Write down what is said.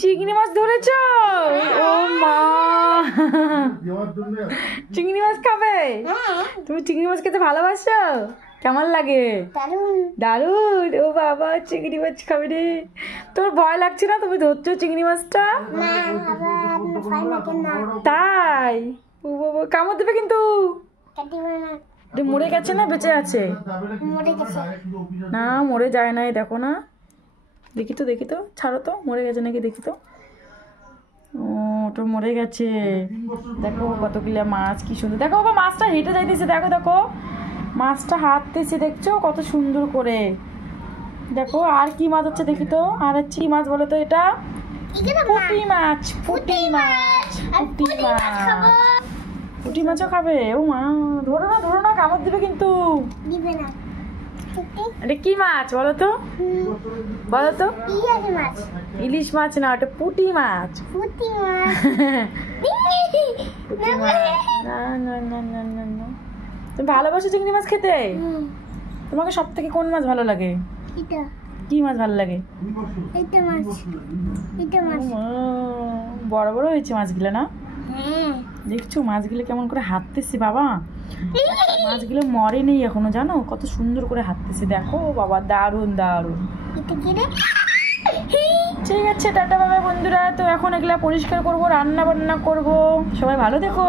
চিংড়ি মাছ ধরেছো? ও মা, চিংড়ি মাছ খাবে? তুমি চিংড়ি মাছ খেতে ভালোবাসো? কেমন লাগে? দারুন। ও বাবা, চিংড়ি মাছ খাবে রে। তোর ভয় লাগছে না? তুমি ধরছো চিংড়ি মাছটা? তাই? ও বাবা, কামড় দেবে কিন্তু। মরে গেছে না বেঁচে আছে? না, মরে যায় নাই, দেখো না। দেখি তো ছাড়ো তো, মরে গেছে নাকি দেখি তো। ও, ওটা মরে গেছে। দেখো কতগুলা মাছ, কি সুন্দর। দেখো বাবা, মাছটা হেঁটে যাইতেছে। দেখো দেখো, মাছটা হাঁটতেছে, দেখছো কত সুন্দর করে। দেখো আর কি মাছ হচ্ছে দেখি তো। আর হচ্ছে কি মাছ বলো তো? এটা পুঁটি মাছ। পুঁটি মাছ, পুঁটি মাছ। পুঁটি মাছও খাবে? ও মা, ধরো না ধরো না, কামড় দিবে কিন্তু। এটা কি মাছ বলো তো? বলো তো। ইলিশ মাছ না, ওটা পুঁটি মাছ। পুঁটি মাছ। না না না না না না। তুমি ভালোবাসো চিংড়ি মাছ খেতে? তোমাকে সব থেকে কোন মাছ ভালো লাগে? কি মাছ ভালো লাগে? বড় বড় হয়েছে মাছগুলো না? দেখছো মাছগুলো কেমন করে হাঁটতেছে বাবা। মাছগুলো মরে নেই এখনো, জানো কত সুন্দর করে হাঁটতেছে। দেখো বাবা, দারুন দারুন। ঠিক আছে, টাটা বাবা বন্ধুরা। তো এখন এগুলা পরিষ্কার করবো, রান্না বান্না করবো। সবাই ভালো থেকো।